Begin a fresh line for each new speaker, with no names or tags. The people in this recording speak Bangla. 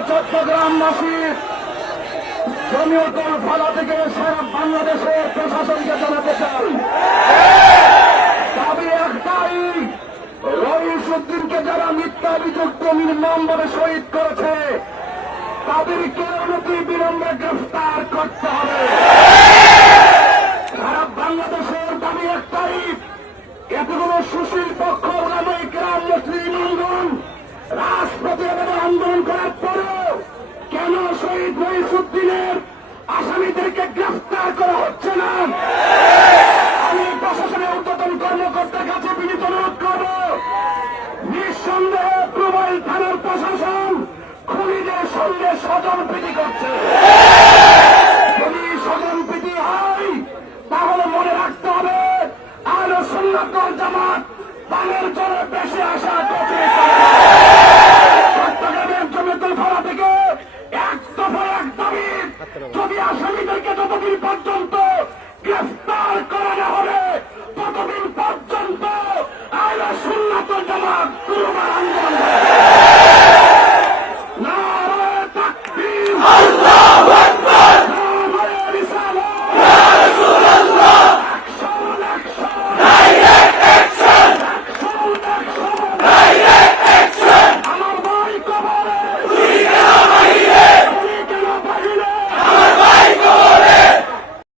উত্তপ্ত গ্রামবাসীর জমিয়তল ফালা থেকে সারা বাংলাদেশের প্রশাসনকে জানাতে চাই। দাবি একটাই, রইস উদ্দিনকে যারা মিথ্যা অভিযুক্ত নির্মমভাবে শহীদ করেছে তাদেরকে অনতি বিলম্বে গ্রেফতার করতে হবে। সারা বাংলাদেশের দাবি একটাই, এতগুলো সুশীল পক্ষ ওলামাই গ্রাম মুসলিম শহীদ রইসুদ্দিনের আসামিদেরকে গ্রেফতার করা হচ্ছে না। আমি প্রশাসনের উদ্বোধন কর্মকর্তার কাছে বিনীত অনুরোধ করব। নিঃসন্দেহে প্রবল থানার প্রশাসন খুনিদের সঙ্গে স্বজন প্রীতি করছে। যদি স্বজন প্রীতি হয়, তাহলে মনে রাখতে হবে আলো সুন্নাতল জামাত বেশি আসে তবে আসামিদেরকে যতদিন পর্যন্ত গ্রেফতার করা না হবে, ততদিন পর্যন্ত আয়লা সুন্নাত জামাত পুরো আন্দোলন